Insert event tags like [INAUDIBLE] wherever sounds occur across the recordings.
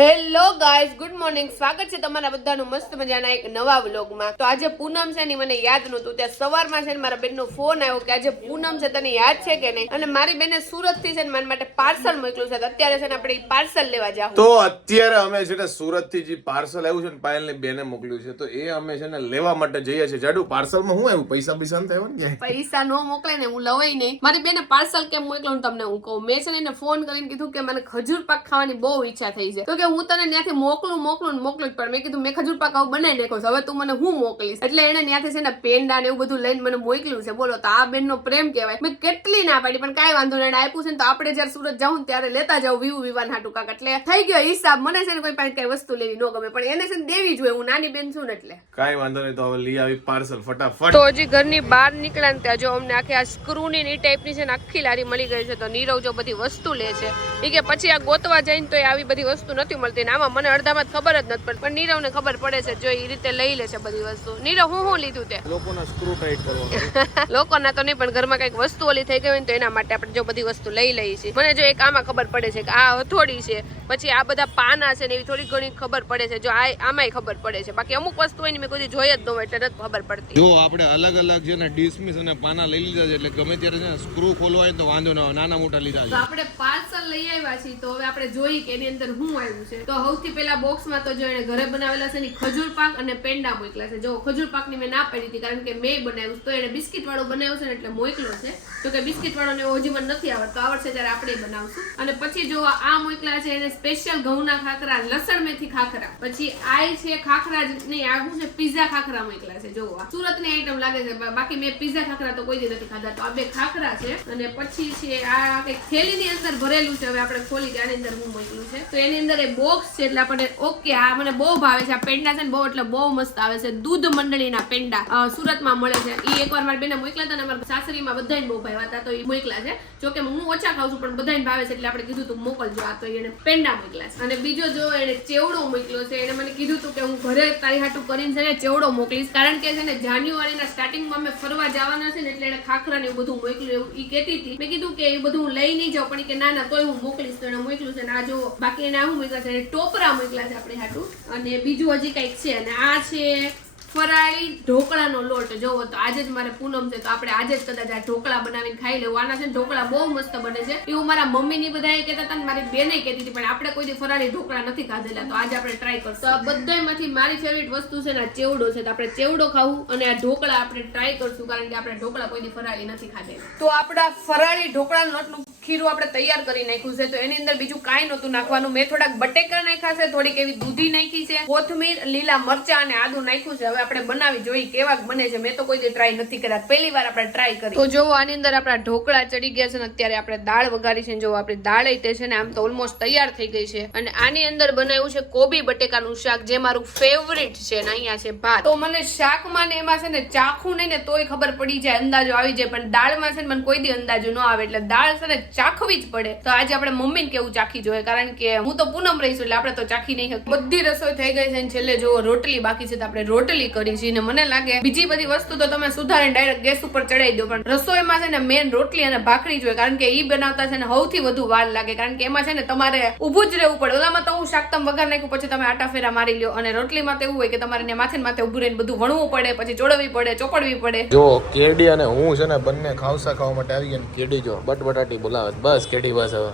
Hello guys good morning સ્વાગત છે તમારા બધાનું મસ્ત મજાના એક નવા વ્લોગમાં. તો આજે પૂનમ છે ને મને યાદ નહોતું. ત્યાં સવારમાં છે ને મારા બેનનો ફોન આવ્યો કે આજે પૂનમ છે તને યાદ છે કે નહીં? અને મારી બેને સુરતથી છે ને મારા માટે પાર્સલ મોકલ્યું છે. અત્યારે છે ને આપણે પાર્સલ લેવા જાવ તો અત્યારે અમે છે ને સુરતથી જે પાર્સલ આવ્યું છે ને પાયલની બેને મોકલ્યું છે. તો એ અમે છે ને લેવા માટે જઈએ છીએ. જાડુ પાર્સલમાં હું આવ્યું? પૈસા પૈસા ને આવ્યા ને પૈસા નો મોકલે ને હું લવાય નહીં. મારી બેને પાર્સલ કેમ મોકલ્યું તમને હું કહું? મેં છે ને એને ફોન કરીને કીધું કે મને ખજૂર પાક ખાવાની બહુ ઈચ્છા થઈ છે. તો કે હું તને ત્યાંથી મોકલું મોકલું ને મોકલું જ પણ મેં કીધું મેં ખજૂર પાક આવું બનાવી નાખ્યો છે. હવે તું મને હું મોકલીશ? એટલે એને ત્યાંથી છે ને પેંડા ને એવું બધું લઈને મને મોકલ્યું છે. બોલો તો આ બેનનો પ્રેમ કહેવાય. મેં કેટલી ના પાડી પણ કાંઈ વાંધો નહીં. આપ્યું છે ને તો આપણે જ્યારે સુરત જાઉં ને ત્યારે લેતા જાઉં વ્યૂ વિવાન હાટુ કાક. એટલે થઈ ગયો હિસાબ. મને છે ને કોઈ પાસે કઈ વસ્તુ લેવી ન ગમે પણ એને છે ને દેવી જોઈએ. હું નાની બેન છું ને એટલે. કાંઈ વાંધો નહીં તો હવે લઈ આવી પાર્સલ ફટાફટ. તો હજી ઘરની બહાર નીકળ્યા ને ત્યાં જો અમને આખી આ સ્ક્રૂની ની ટાઈપની છે ને આખી લારી મળી ગઈ છે. તો નીરવ જો બધી વસ્તુ લે છે. એ કે પછી આ ગોતવા જઈને તો આવી બધી વસ્તુ નથી મળતી ને આમાં મને અડધામાં ખબર જ નથી પડતી. પણ નીરવને ખબર પડે છે જો એ રીતે લઈ લે છે બધી વસ્તુ. નીરવ હું હું લીધું તે? લોકોના સ્ક્રૂ ટાઈટ કરવા લોકોના તો નહીં પણ ઘરમાં કંઈક વસ્તુ ઓલી થઈ ગઈ હોય ને તો એના માટે આપણે જો બધી વસ્તુ લઈ લઈએ છીએ. મને જો એક આમાં ખબર પડે છે કે આ હથોડી છે પછી આ બધા પાના છે ને એવી થોડી ઘણી ખબર પડે છે. જો આ આમાંય ખબર પડે છે. બાકી અમુક વસ્તુ હોય ને મેં કોઈ જોઈ જ ન હોય એટલે નથી ખબર પડતી. જો આપણે અલગ અલગ છે ને ડિસમિસ અને પાના લઈ લીધા છે એટલે ગમે ત્યારે છે ને સ્ક્રૂ ખોલવા હોય તો વાંધો ના આવે. નાના મોટા લીધા છે. આપણે પાર્સલ લઈ આવ્યા છીએ તો હવે આપણે જોઈએ કે એની અંદર શું આવ્યું છે. તો સૌથી પહેલા બોક્સમાં તો જો એને ઘરે બનાવેલા છે ને ખજૂર પાક અને પેંડા મોકલા છે. જો ખજૂર પાકની મેં ના પાડી હતી કારણ કે મેં બનાવ્યું તો એને બિસ્કિટ વાળો બનાવ્યો છે ને એટલે મોકલો છે. તો કે બિસ્કિટ વાળો ને એવો નથી આવડતો. આવડશે ત્યારે આપણે બનાવશું. અને પછી જો આ મોકલા છે એને સ્પેશિયલ ઘઉંના ખાખરા, લસણ મેથી ખાખરા. પછી આ છે ખાખરા જ નહીં આ છે પીઝા ખાખરા મોકલા છે. જો સુરતની આઈટમ લાગે છે. બાકી મેં પીઝા ખાખરા તો કોઈ દી નથી ખાધા. તો આ બે ખાખરા છે. અને પછી છે આ કંઈક થેલીની અંદર ભરેલું છે. હવે આપણે ખોલી કે આની અંદર હું મોકલું છે. તો એની અંદર એ બોક્સ છે એટલે આપણને ઓકે આ મને બહુ ભાવે છે. આ પેંડા છે ને બહુ, એટલે બહુ મસ્ત આવે છે. દૂધ મંડળીના પેંડા સુરતમાં મળે છે. એ એકવાર મારી બેને મોકલ્યા હતા ને મારા સાસરીમાં બધાને બહુ ભાવ્યા હતા, તો એ મોકલા છે. જો કે હું ઓછા ખાઉં છું, પણ બધાને ભાવે છે એટલે આપણે કીધું તું મોકલજો. આ તો એને પેંડા મોકલા છે. અને બીજો જો એને ચેવડો મોકલ્યો છે, એને મને કીધું હતું કે હું ઘરે તારી હાટું કરીને છે ને ચેવડો મોકલીશ. કારણ કે છે ને જાન્યુઆરીના સ્ટાર્ટિંગમાં અમે ફરવા જવાના છે ને એટલે એને ખાખરા ને એવું બધું મોકલ્યું એવું એ કહેતી હતી. મેં કીધું કે એ બધું હું લઈ નહીં જાઉં, પણ કે ના ના, તોય હું મોકલીશ. તો એને મોકલ્યું છે. ના જો બાકી એને હું મોકલ્યા છે ટોપરા મોકલા છે આપણે હાટું. અને બીજું હજી કંઈક છે અને આ છે ફરાળી ઢોકળાનો લોટ જોવો તો આજે જ મારે પૂનમ છે તો આપણે આજે જ કદાચ આ ઢોકળા બનાવીને ખાઈ લેવું. આના છે ઢોકળા બહુ મસ્ત બને છે. એવું મારા મમ્મી ની બધા કહેતા હતા મારી બેને કહેતી હતી, પણ આપણે કોઈ ફરાળી ઢોકળા નથી ખાધેલા, તો આજે આપણે ટ્રાય કરશું. આ બધાયમાંથી મારી ફેવરિટ વસ્તુ છે ને આ ચેવડો છે, તો આપણે ચેવડો ખાવું અને આ ઢોકળા આપણે ટ્રાય કરશું, કારણ કે આપણે ઢોકળા કોઈ ફરાળી નથી ખાધેલા. તો આપણા ફરાળી ઢોકળા લોટનું ખીરું આપણે તૈયાર કરી નાખ્યું છે, તો એની અંદર બીજું કાંઈ નહોતું નાખવાનું. મેં થોડાક બટેકા નાખ્યા છે, થોડીક એવી દૂધી નાખી છે, કોથમીર, લીલા મરચા અને આદુ નાખ્યું છે. હવે આપણે બનાવી જોઈએ કેવા બને છે. મેં તો કોઈ દી ટ્રાય નથી કર્યા. પહેલી વાર આપણે ટ્રાય કરી. તો જોવો આની અંદર આપણા ઢોકળા ચડી ગયા છે ને અત્યારે આપણે દાળ વઘારી છે જો આપણી દાળ એ તે છે ને આમ તો ઓલમોસ્ટ તૈયાર થઈ ગઈ છે. અને આની અંદર બનાવ્યું છે કોબી બટેકાનું શાક જે મારું ફેવરિટ છે ને અહીંયા છે ભાત. તો મને શાકમાં ને એમાં છે ને ચાખું નહીં ને તોય ખબર પડી જાય અંદાજો આવી જાય. પણ દાળમાં છે ને મને કોઈ દી અંદાજો ન આવે. એટલે દાળ છે ને ચાખવી જ પડે. તો આજે આપણે મમ્મીને કેવું ચાખી જોઈએ? કારણ કે હું તો પૂનમ રહીશું એટલે આપણે તો ચાખી નહીં બધી રસોઈ થઈ ગઈ છે ને છેલ્લે જો રોટલી બાકી છે તો આપણે રોટલી કરી છે ને મને લાગે બીજી બધી વસ્તુ તો તમે સુધારીને ડાયરેક્ટ ગેસ ઉપર ચડાવી દો પણ રસોઈમાં છે ને મેન રોટલી અને ભાખરી જોઈએ કારણ કે ઈ બનાવતા છે ને સૌથી વધુ વાર લાગે કારણ કે એમાં છે ને તમારે ઊભું જ રહેવું પડે. ઓલામાં તો હું શાકતમ વગર નાખ્યું પછી તમે આટા ફેરા મારી લ્યો અને રોટલીમાં તો એવું હોય કે તમારે ને માથે માથે ઊભું રહીને બધું વણવું પડે પછી ચોડવવી પડે ચોપડવી પડે. જો કેડી અને હું છે ને બંને ખાવસા ખાવા માટે આવી ગયા કેડી જો બટ બટાટી બોલાવે બસ કેડી બસ હવે.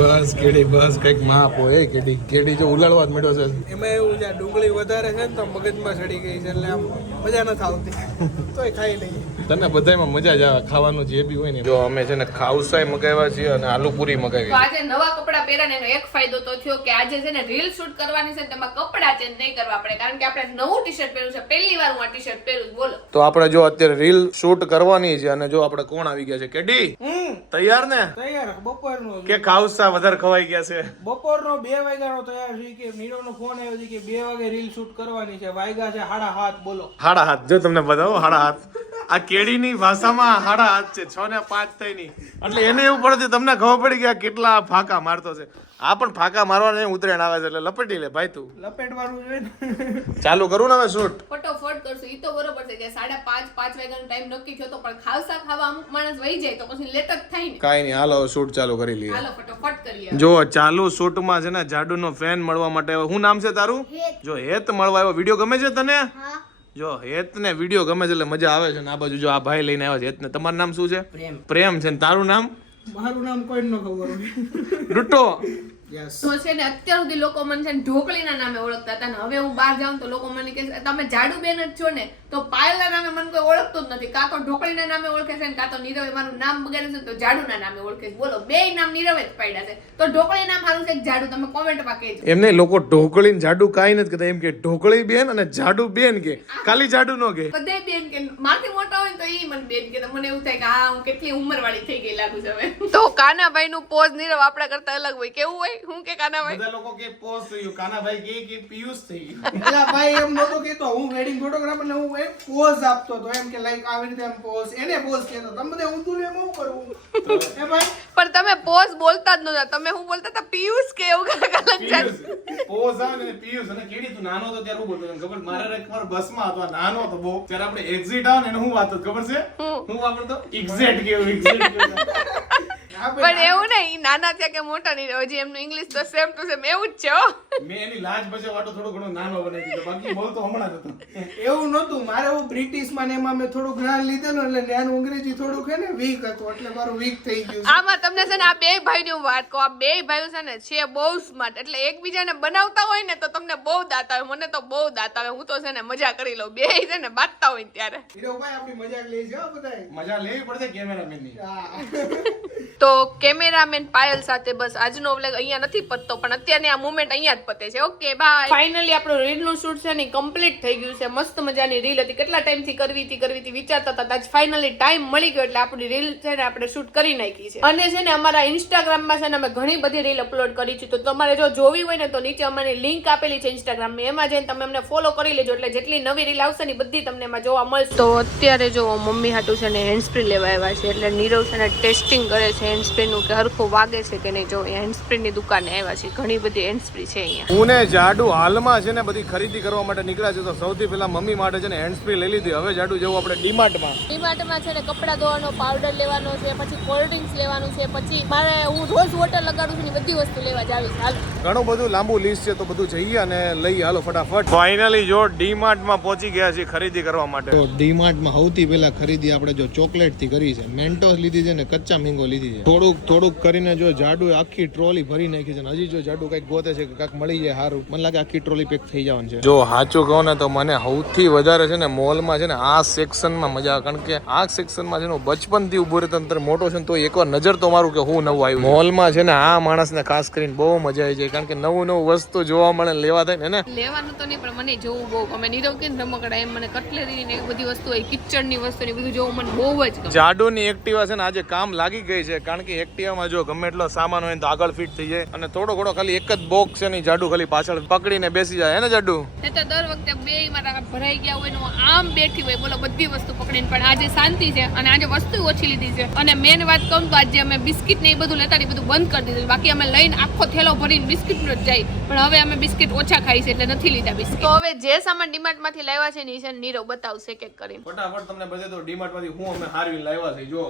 બસ કેડી બસ કંઈક માપ હોય એ કેડી. કેડી જો ઉલાળવા જ મળ્યો છે. એમાં એવું છે ડુંગળી વધારે છે ને તો મગજમાં ચડી ગઈ છે એટલે આમ મજા નથી આવતી. તોય ખાઈ લઈએ. તને બધાયમાં મજા જ આવે ખાવાનું જે બી હોય ને જો અમે છે ને ખાઉસાય મગાવ્યા છીએ અને આલુ પૂરી તો મગાવી આજે નવા કપડા પહેર્યા એનો એક ફાયદો તો થયો કે આજે છે ને રીલ શૂટ કરવાની છે તેમાં કપડા ચેન્જ નહીં કરવા પડે કારણ કે આપણે નવું ટી શર્ટ પહેર્યું છે. પહેલી વાર હું આ ટી શર્ટ પહેરું. બોલો. તો આપણે જો અત્યારે રીલ શૂટ કરવાની છે અને જો આપણે કોણ આવી ગયા છે? કેડી? તૈયાર ને? તૈયાર બપોરનો કે ખાવસા વધારે ખવાઈ ગયા છે? બપોરનો બે વાગ્યાનો તૈયાર છે કે નીરોનો ફોન આવ્યો છે કે બે વાગે રીલ શૂટ કરવાની છે. વાગ્યા છે હાડા હાથ બોલો. હાડા હાથ જો તમને બતાવો હાડા હાથ. આ કેડીની ભાષામાં હાડા હાથ છે છ ને પાંચ થઈ ની એટલે એને એવું પડતું તમને ખબર પડી કે આ કેટલા ફાંકા મારતો છે. આ પણ ફાંકા મારવાને ઉતરેણ આવે છે એટલે લપેટી લે ભાઈ તું. લપેટવાનું જોઈએ ચાલુ કરું ને હવે શૂટ? ફટોફટ કરશું ઈ તો બરોબર છે કે સાડા પાંચ પાંચ વાગ્યાનો ટાઈમ નક્કી થયો તો પણ ખાવસા ખાવા અમુક માણસ વહી જાય તો પછી જ થાય ને. કાઈ નહીં હાલો શૂટ ચાલુ કરી લઈએ. હાલો ફટોફટ કરીએ જો ચાલુ શૂટમાં છે ને જાડુનો ફેન મળવા માટે હું શું નામ છે તારું? જો હેત મળવા આવ્યો. વીડિયો ગમે છે તને? જો હેત ને વીડિયો ગમે છે એટલે મજા આવે છે ને આ બાજુ જો આ ભાઈ લઈને આવ્યો છે. હેત ને તમારું નામ શું છે? પ્રેમ. પ્રેમ છે ને તારું નામ? મારું નામ કોઈ ન ખબર. ડુટ્ટો તો છે ને અત્યાર સુધી લોકો મને છે ઢોકળીના નામે ઓળખતા હતા ને હવે હું બહાર જાઉં તો લોકો મને કહે તમે જાડુ બેન જ છો ને તો પાયલના નામે મને કોઈ ઓળખતું જ નથી. કાં તો ઢોકળીના નામે ઓળખે છે ને કાં તો નીરવે મારું નામ બગાડે છે તો જાડુના નામે ઓળખે છે. બોલો બે નામ નીરવે જ પાડ્યા છે. તો ઢોકળી નામ સારું છે જાડુ? તમે કોમેન્ટમાં કહેજો. એમને લોકો ઢોકળી જાડુ કાંઈ નથી કહેતા. એમ કે ઢોકળી બેન અને જાડુ બેન કે ખાલી જાડુ નો કે બધે બેન કે મારથી મોટા હોય તો ઈ મને બેન કે મને એવું થાય કે હા હું કેટલી ઉંમરવાળી થઈ ગઈ લાગુ છે હવે. તો કાનાભાઈ નું પોઝ નીરવ આપણા કરતા અલગ હોય. કેવું હોય? હું કે કાનાભાઈ? બધા લોકો કે પોઝ થયું કાનાભાઈ કે કે પિયુષ થઈ ગયું. એટલે [LAUGHS] ભાઈ એમ નતો કેતો હું વેડિંગ ફોટોગ્રાફર ને હું એમ પોઝ આપતો તો એમ કે લાઈક આવી રીતે એમ પોઝ. એને પોઝ કહેતો. તમે બધા ઊંધું ને એમ હું કરવું એ ભાઈ? પણ તમે પોઝ બોલતા જ નહોતા. તમે હું બોલતા હતા પિયુષ કે એવું કાંઈક અલગ છે પોઝ આવે ને પિયુષ. અને કેડી તું? નાનો હતો ત્યારે હું બોલતો હતો. ખબર? મારે એકવાર બસમાં હતો. નાનો હતો બહુ. ત્યારે આપણે એક્ઝિટ આવે ને એને હું વાત ખબર છે? હું. વાપરતો? એક્ઝેટ કેવું? એક્ઝેટ કેવું? પણ એવું નહીં નાના થયા કે મોટા નહીં હજી એમનું ઇંગ્લિશ તો સેમ ટુ સેમ એવું જ છે મેં એની લાજ બચાવવા થોડો ઘણો નાનો બનાવી દીધો. બાકી બોલતો હમણાં જ હતો. એવું નહોતું મારે હું બ્રિટિશમાં એમાં મેં થોડું જ્ઞાન લીધેલું એટલે જ્ઞાન અંગ્રેજી થોડુંક હે ને વીક હતું એટલે મારું વીક થઈ ગયું આમાં તમને છે ને આ બે ભાઈની હું વાત કહું આ બે ભાઈઓ છે ને છે બહુ સ્માર્ટ એટલે એકબીજાને બનાવતા હોય ને તો તમને બહુ દાંત આવે મને તો બહુ દાંત આવે હું તો છે ને મજા કરી લઉં બે છે ને બાંધતા હોય ત્યારે ત્યારે. હીરોભાઈ આપણી મજાક લઈ જાઓ બધા મજા લેવી પડશે કેમેરામેનની ની. તો કેમેરામેન પાયલ સાથે બસ આજનો વ્લોગ અહીંયા નથી પતતો પણ અત્યારે આ મુમેન્ટ અહીંયા જ પતે છે. ઓકે બાય ફાઇનલી આપણું રીલનું શૂટ છે ને કમ્પ્લીટ થઈ ગયું છે. મસ્ત મજાની રીલ હતી. કેટલા ટાઈમથી કરવી હતી કરવી હતી વિચારતા હતા. આજ ફાઇનલી ટાઈમ મળી ગયો એટલે આપણી રીલ છે ને આપણે શૂટ કરી નાખી છે. અને છે ને અમારા ઇન્સ્ટાગ્રામમાં છે ને અમે ઘણી બધી રીલ અપલોડ કરી છે. તો તમારે જો જોવી હોય ને તો નીચે અમારી લિંક આપેલી છે ઇન્સ્ટાગ્રામમાં એમાં જઈને તમે અમને ફોલો કરી લેજો. એટલે જેટલી નવી રીલ આવશે ને બધી તમને એમાં જોવા મળશે. તો અત્યારે જો મમ્મી હાટું છે ને હેન્ડસ્પ્રી લેવા આવ્યા છે. એટલે નીરવ છે ને ટેસ્ટિંગ કરે છે. હેન્ડસ્પ્રી નું કે હરખું વાગે છે કે નહીં? જો હેન્ડસ્પ્રી ની દુકાને આવ્યા છે. ઘણી બધી હેન્ડસ્પ્રી છે અહીંયા. હું ને જાડુ હાલમાં છે ને બધી ખરીદી કરવા માટે નીકળ્યા છે તો સૌથી પહેલા મમ્મી માટે છે ને હેન્ડ સ્પ્રે લઈ લીધી. હવે જાડુ જવું આપણે ડીમાર્ટમાં ડીમાર્ટમાં છે ને કપડાં ધોવાનો પાવડર લેવાનો છે પછી કોલ્ડ ડ્રિંક્સ લેવાનું છે પછી મારે હું રોજ વોટર લગાડું છું ને બધી વસ્તુ લેવા જાવી હાલ. ઘણું બધું લાંબુ લિસ્ટ છે તો બધું જઈએ અને લઈએ હાલો ફટાફટ. ફાઇનલી જો ડીમાર્ટમાં પહોંચી ગયા છે ખરીદી કરવા માટે. તો ડીમાર્ટમાં સૌથી પહેલા ખરીદી આપણે જો ચોકલેટથી કરી છે મેન્ટોસ લીધી છે ને કચ્ચા મેંગો લીધી છે. થોડુંક થોડુંક કરીને જો જાડુ આખી ટ્રોલી ભરી નાખી છે ને હજી જો જાડુ કંઈક ગોતે છે કે કાંઈક મળી જાય સારું મને લાગે આખી ટ્રોલી પેક થઈ જવાનું છે. જો સાચું કહું ને તો મને સૌથી વધારે છે ને મોલમાં છે ને આ સેક્શનમાં મજા આવે. કારણ કે આ સેક્શનમાં છે ને બચપનથી ઊભો રહેતો અંતર મોટો છે ને તો એકવાર નજર તો મારું કે હું નવું આવ્યું. મોલમાં છે ને આ માણસને ખાસ કરીને બહુ મજા આવી જાય. કારણ કે નવું નવું વસ્તુ જોવા મળે લેવા થાય ને લેવાનું તો નહીં પણ મને જોવું બહુ ગમે. નીરવ કે રમકડા એમ મને કટલેરી ને બધી વસ્તુ હોય કિચડની વસ્તુ ને બધું જોવું મને બહુ જ જાડુ જાડુની એક્ટિવા છે ને આજે કામ લાગી ગઈ છે. કારણ કે એક્ટિવામાં જો ગમે એટલો સામાન હોય તો આગળ ફિટ થઈ જાય. અને થોડો ઘણો ખાલી એક જ બોક્સ છે ને જાડુ ખાલી પાછળ પકડીને બેસી જાય. હે ને જાડુ? તો દર વખતે બે મારા ભરાઈ ગયા હોય ને આમ બેઠી હોય બોલો બધી વસ્તુ પકડીને. પણ આજે શાંતિ છે અને આજે વસ્તુ ઓછી લીધી છે. અને મેન વાત કહું તો આજે અમે બિસ્કિટ ને એ બધું લેતા ને બધું બંધ કરી દીધું. બાકી અમે લઈને આખો થેલો ભરીને બિસ્કિટ જ જાય. પણ હવે અમે બિસ્કિટ ઓછા ખાઈ છે એટલે નથી લીધા બિસ્કિટ. તો હવે જે સામાન ડીમાર્ટમાંથી લાવ્યા છે ને એ છે ને નીરવ બતાવશે કે કરીને. ફટાફટ તમને બધે તો ડીમાર્ટમાંથી હું અમે હારવી લાવ્યા છે. જો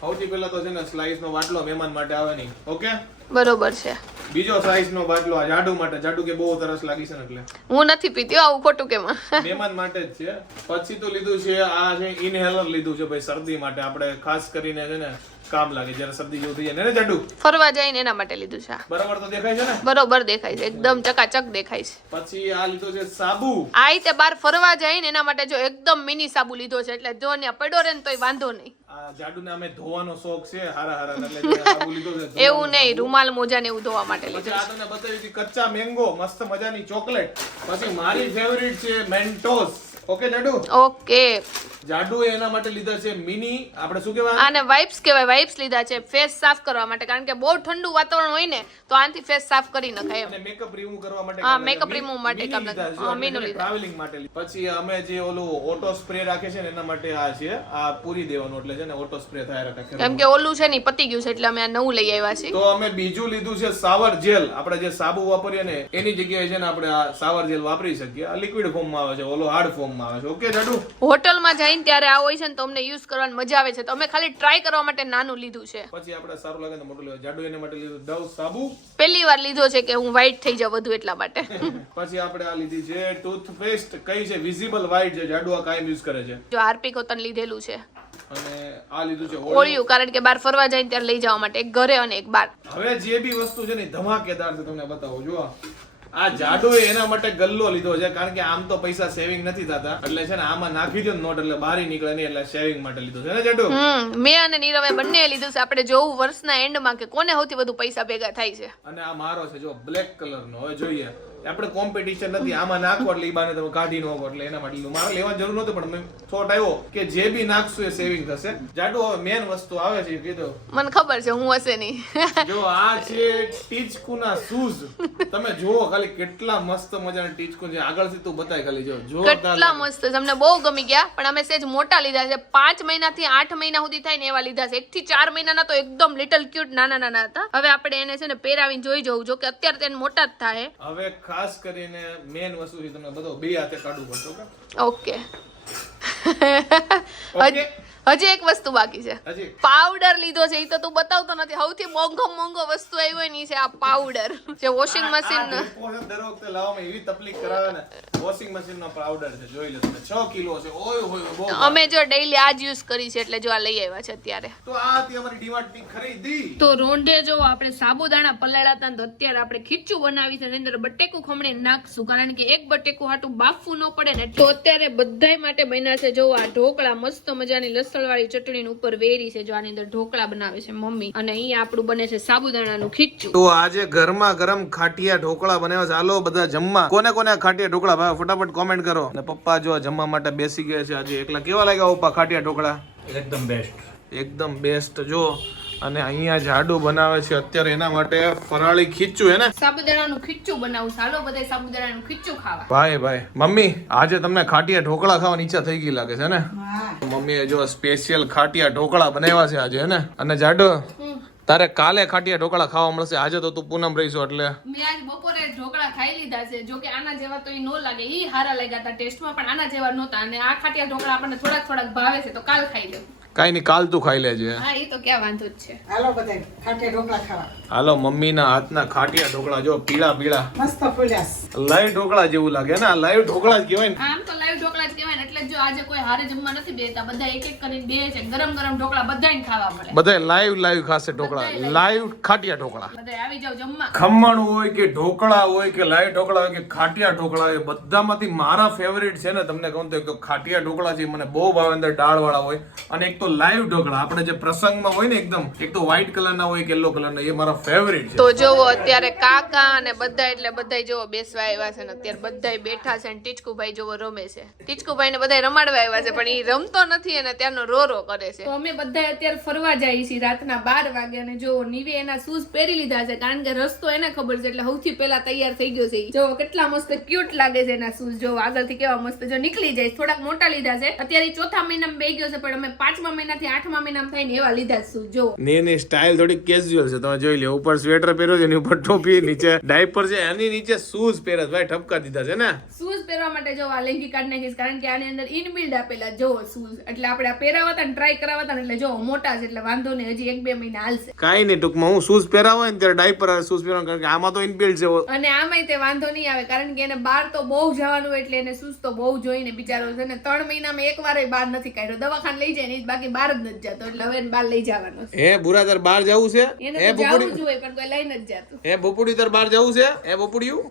સૌથી પહેલા તો છે ને સ્લાઇસ નો બાટલો મહેમાન માટે આવે નહીં. ઓકે બરોબર છે. બીજો સાઇઝ નો બાટલો આ જાડુ માટે. જાડુ કે બહુ તરસ લાગી છે ને એટલે? હું નથી પીતી આવું ખોટું કે મહેમાન માટે જ છે. પછી તો લીધું છે આ છે ઇનહેલર લીધું છે ભાઈ શરદી માટે. આપણે ખાસ કરીને છે ને કામ લાગે જ્યારે શરદી જેવું થઈ જાય. ને જાડુ? ફરવા જઈને એના માટે લીધું છે. બરાબર તો દેખાય છે ને? બરોબર દેખાય છે એકદમ ચકાચક દેખાય છે. પછી આ લીધો છે સાબુ. આ રીતે બાર ફરવા જાય ને એના માટે જો એકદમ મિની સાબુ લીધો છે એટલે જો ને પડ્યો રે ને તોય વાંધો નહીં. આ જાડુને અમે ધોવાનો શોખ છે હારા હારા એટલે સાબુ લીધો છે એવું નહીં રૂમાલ મોજા ને એવું ધોવા માટે લીધું આ તમને બતાવી હતી કચ્ચા મેંગો મસ્ત મજાની ચોકલેટ. પછી મારી ફેવરિટ છે મેન્ટોસ ઓકે જાડુ ઓકે જાડુ એના માટે લીધા છે મિની આપણે શું કહેવાય? આને વાઇપ્સ કહેવાય. વાઇપ્સ લીધા છે ફેસ સાફ કરવા માટે. કારણ કે બહુ ઠંડુ વાતાવરણ હોય ને તો આનાથી ફેસ સાફ કરી નખાય અને મેકઅપ રિમૂવ કરવા માટે હા, મેકઅપ remove માટે કામ લાગે. હા, મીનું લીધા. ટ્રાવેલિંગ માટે પછી અમે જે ઓલું ઓટો સ્પ્રે રાખે છે ને એના માટે આ છે આ પૂરી દેવાનું એટલે છે ને ઓટો સ્પ્રે થાય રાખે કેમ કે ઓલું છે ને પતી ગયું છે એટલે અમે આ નવું લઈ આવ્યા છીએ. તો અમે બીજું લીધું છે સાવર જેલ. આપણે જે સાબુ વાપરીએ ને એની જગ્યાએ છે ને આપણે આ સાવર જેલ વાપરી શકીએ. આ લિક્વિડ ફોર્મમાં આવે છે ઓલો હાર્ડ ફોર્મમાં આવે છે. ઓકે જાડુ હોટલમાં જઈને ત્યારે આ હોય છે ને તમને યુઝ કરવાની મજા આવે છે. તો અમે ખાલી ટ્રાય કરવા માટે નાનું લીધું છે. પછી આપણે સારું લાગે તો મોટું લેવા. જાડુ એના માટે લીધું ડવ સાબુ. પહેલી વાર લીધો છે કે હું વ્હાઈટ થઈ જાઉં વધુ એટલા માટે. [LAUGHS] પછી આપણે આ લીધી છે ટૂથપેસ્ટ કઈ છે? વિઝિબલ વ્હાઈટ છે. જાડુ આ કાયમ યુઝ કરે છે. જો આરપી કોતન લીધેલું છે. અને આ લીધું છે ઓળિયું. ઓળિયું કારણ કે બહાર ફરવા જાય ત્યારે લઈ જવા માટે એક ઘરે અને એક બહાર હવે જે બી વસ્તુ છે ને ધમાકેદાર છે તમને બતાવો. જો આ જાડુ એના માટે ગલ્લો લીધો છે કારણ કે આમ તો પૈસા સેવિંગ નથી થતા. એટલે છે ને આમાં નાખી દો નોટ એટલે બહાર નીકળે નહીં એટલે સેવિંગ માટે લીધો છે. ને જાડુ? હમ મેં અને નીરવે બંને લીધું છે. આપણે જોવું વર્ષના એન્ડમાં કે કોને સૌથી વધુ પૈસા ભેગા થાય છે. અને આ મારો છે જો બ્લેક કલર નો હવે જોઈએ. આપણે કોમ્પિટિશન નથી. આમાં નાખો એટલે ઈ બાને તમે કાઢી નો એટલે એના માટે મારે લેવા જરૂર નહોતી પણ મેં થોટ આવ્યો કે જે બી નાખશું એ સેવિંગ થશે. જાડુ હવે મેન વસ્તુ આવે છે કીધું. મને ખબર છે હું હશે નહીં. [LAUGHS] જો આ છે ટીચકુના શૂઝ તમે જુઓ ખાલી કેટલા મસ્ત મજાના ટીચકુ છે. આગળથી તું બતાય ખાલી જો જો કેટલા મસ્ત તમને બહુ ગમી ગયા પણ અમે સેજ મોટા લીધા છે. પાંચ મહિનાથી આઠ મહિના સુધી થાય ને એવા લીધા છે. એક થી ચાર મહિનાના તો એકદમ લિટલ ક્યુટ નાના નાના હતા. હવે આપણે એને છે ને પહેરાવીને જોઈ જવું જો કે અત્યારે તેને મોટા જ થાય. હવે ખાસ કરીને મેન વસ્તુ છે તમને બધો બે હાથે કાઢવું પડશે ઓકે? ઓકે ઓકે [LAUGHS] હજી એક વસ્તુ બાકી છે. પાવડર લીધો છે એ તો તું બતાવતો નથી. સૌથી મોંઘો મોંઘો વસ્તુ આવી હોય છે આ પાવડર જે વોશિંગ મશીન દર વખતે લાવવામાં એવી તકલીફ કરાવે ને વોશિંગ મશીન નો પાવડર છે જોઈ લો તમે 6 કિલો છે ઓય હોય બહુ અમે જો ડેઈલી આજ યુઝ કરી છે એટલે જો આ લઈ આવ્યા છે અત્યારે. તો આ હતી અમારી ડીમાર્ટની ખરીદી. તો રોંઢે જો આપણે સાબુદાણા પલાળ્યા હતા તો અત્યારે આપણે ખીચું બનાવી છે એની અંદર બટેકું ખમણે નાખશું કારણ કે એક બટેકું હાટું બાફવું ન પડે ને તો અત્યારે બધાય માટે બન્યા છે જો આ ઢોકળા મસ્ત મજાની લસણ વાળી ચટણી ઉપર વેરી છે જો આની અંદર ઢોકળા બનાવે છે મમ્મી. અને અહીં આપણું બને છે સાબુદાણાનું ખીચું. તો આજે ગરમા ગરમ ખાટિયા ઢોકળા બનાવ્યા છે. હાલો બધા જમવા. કોને કોને ખાટિયા ઢોકળા ભાવે? ફટાફટ કોમેન્ટ કરો. અને પપ્પા જો જમવા માટે બેસી ગયા છે આજે. એકલા કેવા લાગ્યા પપ્પા ખાટિયા ઢોકળા? એકદમ બેસ્ટ એકદમ બેસ્ટ જો અને અહીંયા જાડુ બનાવે છે. અત્યારે એના માટે ફરાળી ખીચું હે ને? સાબુદાણાનું ખીચું બનાવું ચાલો બધા સાબુદાણાનું ખીચું ખાવા. ભાઈ ભાઈ. મમ્મી આજે તમને ખાટિયા ઢોકળા ખાવાની ઈચ્છા થઈ ગઈ લાગે છે ને? મમ્મીએ જો સ્પેશિયલ ખાટિયા ઢોકળા બનાવ્યા છે આજે હે ને? અને જાડુ તારે કાલે ખાટિયા ઢોકળા ખાવા મળશે. આજે તો તું પૂનમ રહીશું એટલે. મેં આજ બપોરે ઢોકળા ખાઈ લીધા છે. જો કે આના જેવા તો ઈ નો લાગે. ઈ હારા લાગ્યા હતા ટેસ્ટમાં પણ આના જેવા નહોતા. અને આ ખાટિયા ઢોકળા આપણને થોડાક થોડાક ભાવે છે તો કાલ ખાઈ લેવું. કાઈ નહીં કાલ તું ખાઈ લેજે. હા એ તો ક્યાં વાંધો જ છે. હાલો બધા ના ઢોકળા ખાવા. હાલો મમ્મીના હાથના ખાટિયા ઢોકળા જો પીળા પીળા. મસ્ત ફૂલ્યા લાઈવ ઢોકળા જેવું લાગે ને આ લાઈવ ઢોકળા જ કહેવાય ને. આમ તો લાઈવ ઢોકળા જ કહેવાય ને એટલે જો આજે કોઈ હારે જમવા નથી બેતા બધા એક એક કરીને બે છે ગરમ ગરમ ઢોકળા બધાને ખાવા મળે. બધા લાઈવ લાઈવ ખાશે ઢોકળા. લાઈવ. ખાટિયા ઢોકળા. બધા આવી જાવ જમવા. ખમણ હોય કે ઢોકળા હોય કે લાઈવ ઢોકળા હોય કે ખાટિયા ઢોકળા હોય બધામાંથી મારા ફેવરેટ છે ને તમને કહું તો એક તો ખાટિયા ઢોકળા છે મને બહુ ભાવે અંદર દાળ વાળા હોય અને એક તો લાઈવ ઢોકળા. આપણે જે પ્રસંગમાં હોય ને એકદમ એક તો વ્હાઈટ કલરના હોય કે યલો કલરના એ મારા ફેવરિટ છે. તો જોવો અત્યારે કાકા અને બધા એટલે બધા જોવો બેસવા આવ્યા છે ને અત્યારે બધા બેઠા છે અને ટીચકુભાઈ જોવો રમે છે. ટીચકુભાઈ ને બધા રમાડવા આવ્યા છે પણ એ રમતો નથી અને ત્યારનો રો રો કરે છે. તો અમે બધા અત્યારે ફરવા જઈએ છીએ રાતના બાર વાગે અને જો નીવે એના શૂઝ પહેરી લીધા છે કારણ કે રસ્તો એને ખબર છે એટલે સૌથી પહેલા તૈયાર થઈ ગયો છે ઈ. જો કેટલા મસ્ત ક્યુટ લાગે છે એના શૂઝ જો આગળથી કેવા મસ્ત જો નીકળી જાય થોડાક મોટા લીધા છે. અત્યારે ચોથા મહિનામાં બે ગયો છે પણ અમે પાંચમા મહિનાથી આઠમા મહિનામાં થાય ને એવા લીધા શૂઝ જો. ને એની સ્ટાઇલ થોડી કેઝ્યુઅલ છે. તમે જોઈ લો ઉપર સ્વેટર પહેર્યો છે એની ઉપર ટોપી નીચે ડાયપર છે એની નીચે શૂઝ પહેરે ભાઈ ઠપકા દીધા છે ને? શૂઝ પહેરવા માટે જો આ લેંગી કાઢ નાખીશ કારણ કે આની અંદર ઇનબિલ્ડ આપેલા જો શૂઝ એટલે આપણે આ પહેરાવા હતા ને ટ્રાય કરાવતા હતા એટલે જો મોટા છે એટલે વાંધો નહીં હજી એક બે મહિના હાલશે. કાઈ નહીં ટૂંકમાં હું શૂઝ પહેરાવો ને ત્યારે ડાયપર શૂઝ પહેરવાનું કારણ કે આમાં તો ઇનબિલ્ડ છે. અને આમાંય તે વાંધો નહીં આવે કારણ કે એને બહાર તો બહુ જવાનું એટલે એને શૂઝ તો બહુ જોઈને બિચારો છે ને ત્રણ મહિનામાં એક વાર બહાર નથી કાઢ્યો. દવાખાને લઈ જાય ને જ બાકી બહાર જ નથી જતો એટલે હવે બહાર લઈ જવાનો હે બુરા તાર બહાર જવું છે? એને જવું બપોડી પણ કોઈ લઈ નથી જતું. હે બપોડી તાર બહાર જવું છે? હે બપોડિયું?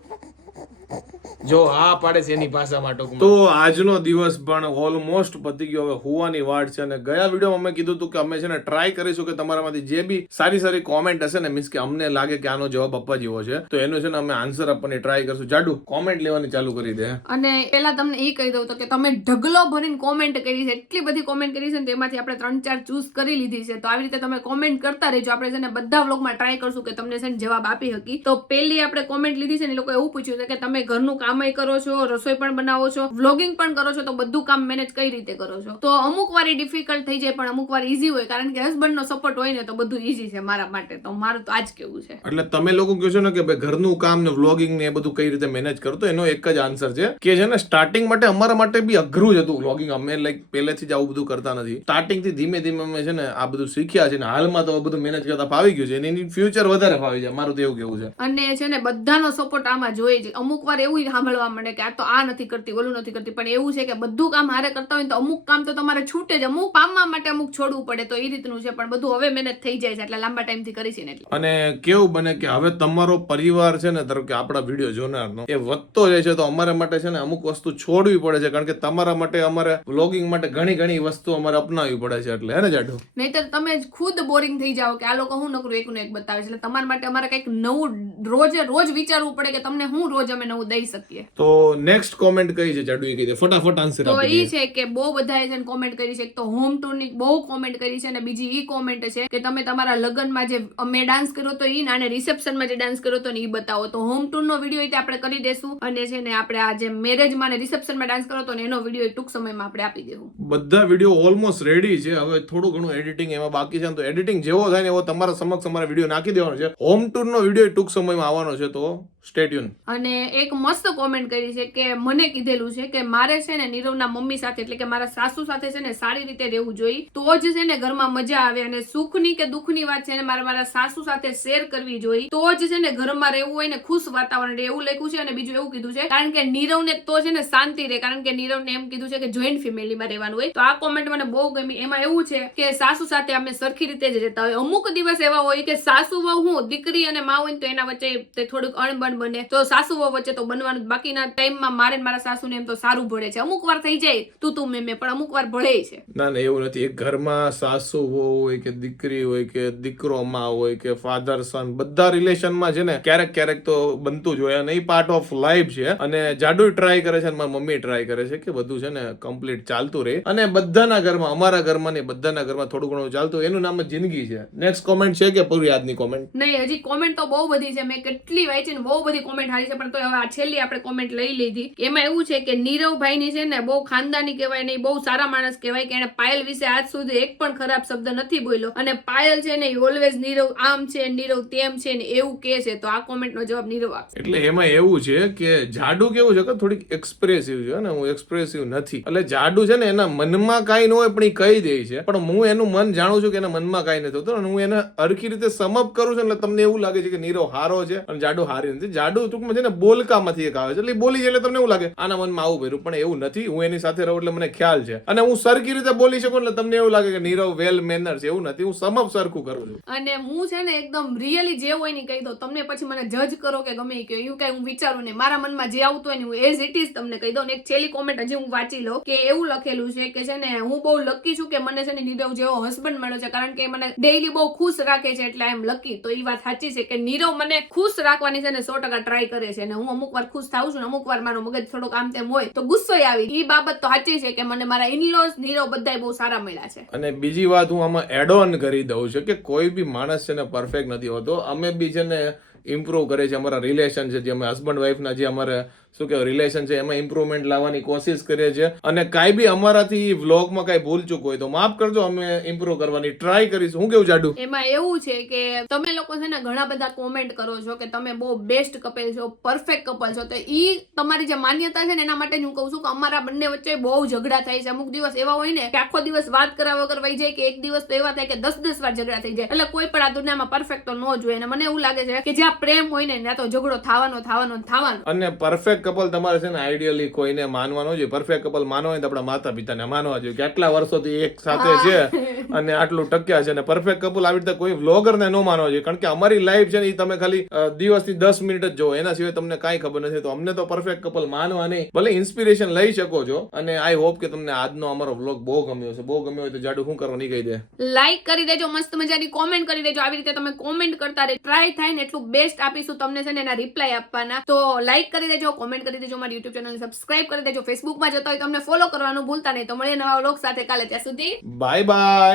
જો હા પાડે છે એની ભાષામાં ટૂંકમાં. તો આજનો દિવસ પણ ઓલમોસ્ટ પતી ગયો. હવે હોવાની વાટ છે અને ગયા વિડીયોમાં અમે કીધું હતું કે અમે છે ને ટ્રાય કરીશું કે તમારામાંથી જે બી સારી સારી કોમેન્ટ હશે ને મીન્સ કે અમને લાગે કે આનો જવાબ આપવા જેવો છે. તો એનો છે ને અમે આન્સર આપવાની ટ્રાય કરશું. જાડુ કોમેન્ટ લેવાની ચાલુ કરી દે. અને પેલા તમને એ કહી દઉં તો કે તમે ઢગલો ભરીને કોમેન્ટ કરી છે. એટલી બધી કોમેન્ટ કરી છે ને તેમાંથી આપણે ત્રણ ચાર ચૂઝ કરી લીધી છે. તો આવી રીતે તમે કોમેન્ટ કરતા રહેજો. આપણે છે ને બધા વ્લોગમાં ટ્રાય કરશું કે તમને છે ને જવાબ આપી શકી તો પેલી આપણે કોમેન્ટ લીધી છે ને એ લોકો એવું પૂછ્યું છે કે તમે ઘરનું કામય કરો છો રસોઈ પણ બનાવો છો વ્લોગિંગ પણ કરો છો તો બધું કામ મેનેજ કઈ રીતે કરો છો? તો અમુક વાર ડિફિકલ્ટ થઈ જાય પણ અમુક વાર ઈઝી હોય કારણ કે હસબન્ડ નો સપોર્ટ હોય ને તો બધું ઈઝી છે મારા માટે. તો મારું તો આજ કેવું છે. એટલે તમે લોકો કહો છો ને કે ભાઈ ઘરનું કામ ને વ્લોગિંગ ને એ બધું કઈ રીતે મેનેજ કરતો એનો એક જ આન્સર છે કે છે ને સ્ટાર્ટિંગ માટે અમારા માટે બી અઘરું જ હતું વ્લોગિંગ અમે લાઈક પહેલેથી જ આવું બધું કરતા નથી. સ્ટાર્ટિંગથી ધીમે ધીમે અમે છે ને આ બધું શીખ્યા છે ને હાલમાં તો બધું મેનેજ કરતા ફાવી ગયું છે. એની ફ્યુચર વધારે ફાવી જાય. મારું તો એવું કેવું છે. અને છે ને બધાનો સપોર્ટ આમાં જોઈએ છે અમુક વાર એવું સાંભળવા મળે કે આ તો આ નથી કરતી ઓલું નથી કરતી પણ એવું છે કે બધું કામ હારે કરતા હોય તો અમુક કામ તો તમારે છૂટે જ અમુક પામવા માટે અમુક છોડવું પડે તો એ રીતનું છે પણ બધું હવે મેનેજ થઈ જાય છે એટલે લાંબા ટાઈમથી કરી છે ને એટલે. અને કેવું બને કે હવે તમારો પરિવાર છે ને ધારો કે આપણા વીડિયો જોનારનો એ વધતો જાય છે તો અમારા માટે છે ને અમુક વસ્તુ છોડવી પડે છે કારણ કે તમારા માટે અમારે વ્લોગિંગ માટે ઘણી ઘણી વસ્તુ અમારે અપનાવવી પડે છે એટલે હે ને જાડુ? નહીતર તમે જ ખુદ બોરિંગ થઈ જાઓ કે આ લોકો હું નકરું એકનું એક બતાવે છે એટલે તમારા માટે અમારે કંઈક નવું રોજે રોજ વિચારવું પડે કે તમને હું રોજ અમે નવું દઈ શકીએ. તો નેક્સ્ટ કોમેન્ટ કઈ છે જાડુ એ કહી દે. ફટાફટ આન્સર તો એ છે કે બહુ બધાએ છે કોમેન્ટ કરી છે એક તો હોમ ટૂરની બહુ કોમેન્ટ કરી છે અને બીજી ઈ કોમેન્ટ છે કે તમે તમારા લગ્નમાં જે અમે ડાન્સ કર્યો તો ઈ ને અને રિસેપ્શનમાં જે ડાન્સ કર્યો તો ને ઈ બતાવો. તો હોમ ટૂર નો વીડિયો તે આપણે કરી દેશું અને છે ને આપણે આ જે મેરેજમાં ને રિસેપ્શનમાં ડાન્સ કર્યો તો ને એનો વીડિયો ટૂંક સમયમાં આપણે આપી દેવું બધા વીડિયો ઓલમોસ્ટ રેડી છે. હવે થોડું ઘણું એડિટિંગ એમાં બાકી છે તો એડિટિંગ જેવો થાય ને એવો તમારા સમક્ષ અમારા વીડિયો નાખી દેવાનો છે. હોમ ટૂર નો વીડિયો ટૂંક સમયમાં આવવાનો છે તો સ્ટેટ્યુન અને એક મસ્ત કોમેન્ટ કરી છે કે મને કીધેલું છે કે મારે છે ને નીરવના મમ્મી સાથે, એટલે કે મારા સાસુ સાથે છે ને સારી રીતે રહેવું જોઈએ. તો જ છે ને ઘરમાં મજા આવે અને સુખની કે દુઃખની વાત છે ને મારે મારા સાસુ સાથે શેર કરવી જોઈએ. તો જ છે ને ઘરમાં રહેવું હોય ને ખુશ વાતાવરણ એવું લખ્યું છે અને બીજું એવું કીધું છે. કારણ કે નીરવને તો છે ને શાંતિ રહે, કારણ કે નીરવને એમ કીધું છે કે જોઈન્ટ ફેમિલીમાં રહેવાનું હોય. તો આ કોમેન્ટ મને બહુ ગમી. એમાં એવું છે કે સાસુ સાથે અમે સરખી રીતે જ રહેતા હોય. અમુક દિવસ એવા હોય કે સાસુ વહુ હું દીકરી અને મા હોય તો એના વચ્ચે થોડુંક અણબણ બને. તો સાસુ વચ્ચે તો બનવાનું. બાકીના ટાઈમમાં મારે મારા સાસુને એમ તો સારું ભળે છે. અમુક વાર થઈ જાય તું તું મેં પણ અમુક વાર ભળે છે. ના ના એવું નથી. એક ઘરમાં સાસુ હોય કે દીકરી હોય કે દીકરો માં હોય કે ફાધર સન બધા રિલેશનમાં છે ને ક્યારેક ક્યારેક તો બનતું જ હોય. અને એ પાર્ટ ઓફ લાઈફ છે. અને જાડુ ટ્રાય કરે છે અને મારી મમ્મી ટ્રાય કરે છે કે બધું છે ને કમ્પ્લીટ ચાલતું રહે. અને બધાના ઘરમાં અમારા ઘરમાં ને બધાના ઘરમાં થોડું ઘણું ચાલતું એનું નામ જ જિંદગી છે. નેક્સ્ટ કોમેન્ટ છે કે પૂરી યાદની કોમેન્ટ નહીં હજી કોમેન્ટ તો બહુ બધી છે. મેં કેટલી વાંચી ને બહુ બધી કોમેન્ટ હારી છે, પણ તો આ છેલ્લી આપણે કોમેન્ટ લઈ લીધી. એમાં એવું છે કે નીરવભાઈ ની છે ને બહુ ખાનદાની કહેવાય નહીં બહુ સારા માણસ કહેવાય કે એને પાયલ વિશે આજ સુધી એક પણ ખરાબ શબ્દ નથી બોલ્યો. અને પાયલ છે ને ઓલવેઝ નીરવ આમ છે, નીરવ તેમ છે ને એવું કે છે. તો આ કોમેન્ટ નો જવાબ નીરવ આપશે. એટલે એમાં એવું છે કે જાડુ કેવું છે કે થોડીક એક્સપ્રેસિવ છે ને હું એક્સપ્રેસિવ નથી. એટલે જાડુ છે ને એના મનમાં કાંઈ ન હોય પણ એ કહી દે છે. પણ હું એનું મન જાણું છું કે એના મનમાં કાંઈ નથી હોતું અને હું એને હરખી રીતે સમપ કરું છું એટલે તમને એવું લાગે છે કે નીરવ હારો છે અને જાડુ હારી નથી. જાડુ ટૂંકમાં છે ને બોલકામાંથી એક આવે છે. એટલે બોલી એટલે તમને એવું લાગે, આના મનમાં આવું ભર્યું, પણ એવું નથી. હું એની સાથે રહું એટલે મને ખ્યાલ છે. અને હું સરખી રીતે બોલી શકું એટલે તમને એવું લાગે કે નીરવ વેલ મેનર છે. એવું નથી. હું સમપ સરખું કરું છું. અને હું છે ને એકદમ રિયલી જે હોય ને કહી દઉં. તમને પછી મને જજ કરો કે ગમે કે એવું કઈ હું વિચારું નહીં. મારા મનમાં જે આવતું હોય ને હું એઝ ઇટ ઇઝ તમને કહી દઉં. ને એક છેલ્લી કોમેન્ટ હજી હું વાંચી લઉં કે એવું લખેલું છે કે છે ને, હું બહુ લકી છું કે મને છે ને નીરવ જેવો હસબન્ડ મળ્યો છે. કારણ કે મને ડેઈલી બહુ ખુશ રાખે છે એટલે એમ લકી તો એ વાત સાચી છે કે નીરવ મને ખુશ રાખવાની છે ને સો ટકા ટ્રાય કરે છે અને હું અમુક વાર ખુશ થાઉં છું અમુક વાર મારો મગજ થોડોક આમ તેમ હોય તો ગુસ્સો આવી. એ બાબત તો સાચી છે કે મને મારા ઇનલોઝ નીરવ બધાય બહુ સારા મળ્યા છે. અને બીજી વાત હું આમાં એડ ઓન કરી દઉં છું કે કોઈ બી માણસ છે ને પરફેક્ટ નથી હોતો. અમે બી છે ને ઇમ્પ્રુવ કરે છે. અમારા રિલેશન છે, જે અમે હસબન્ડ વાઈફના જે અમારે શું કહેવાય રિલેશન છે એમાં ઇમ્પ્રુવમેન્ટ લાવવાની કોશિશ કરીએ છીએ. અને કાંઈ બી અમારાથી વ્લોગમાં કાંઈ ભૂલ ચૂક હોય તો માફ કરજો અમે ઇમ્પ્રુવ કરવાની ટ્રાય કરીશું. હું કેવું જાડું? એમાં એવું છે કે તમે લોકો છે ને ઘણા બધા કોમેન્ટ કરો છો કે તમે બહુ બેસ્ટ કપલ છો પરફેક્ટ કપલ છો. તો ઈ તમારી જે માન્યતા છે ને એના માટે હું કહું છું કે અમારા બંને વચ્ચે બહુ ઝઘડા થાય છે. અમુક દિવસ એવા હોય ને કે આખો દિવસ વાત કરા વગર વહી જાય કે એક દિવસ તો એવા થાય કે દસ દસ વાર ઝઘડા થઈ જાય. એટલે કોઈ પણ આ દુનિયામાં પરફેક્ટ તો ન જોઈએ અને મને એવું લાગે છે કે જ્યાં પ્રેમ હોય ને ત્યાં તો ઝઘડો થવાનો થવાનો થવાનો. અને પરફેક્ટ કપલ તમારે છે ને આઈડિયલી કોઈને માનવાનો જોઈએ. પરફેક્ટ કપલ માનવા હોય તો આપણા માતા પિતાને માનવા જોઈએ. કે આટલા વર્ષોથી એક સાથે છે અને આટલું ટક્યા છે અને પરફેક્ટ કપલ આવી રીતે કોઈ વ્લોગરને ન માનવા જોઈએ. કારણ કે અમારી લાઈફ છે ને એ તમે ખાલી દિવસથી દસ મિનિટ જ જોવો એના સિવાય તમને કાંઈ ખબર નથી. તો અમને તો પરફેક્ટ કપલ માનવા નહીં. ભલે ઇન્સ્પિરેશન લઈ શકો છો અને આઈ હોપ કે તમને આજનો અમારો વ્લોગ બહુ ગમ્યો છે બહુ ગમ્યો હોય તો જાડુ શું કરવાની કહી દે. લાઈક કરી દેજો મસ્ત મજાની કોમેન્ટ કરી દેજો. આવી રીતે તમે કોમેન્ટ કરતા રહે. ટ્રાય થાય ને એટલું બેસ્ટ આપીશું તમને છે ને એના રિપ્લાય આપવાના. તો લાઈક કરી દેજો કોમેન્ટ કરી દેજો, મારી યુટ્યુબ ચેનલ સબસ્ક્રાઇબ કરી દેજો. ફેસબુકમાં જતા હોય તો અમને ફોલો કરવાનું ભૂલતા નહીં. તો મળીએ નવા વ્લોગ સાથે કાલે. ત્યાં સુધી બાય બાય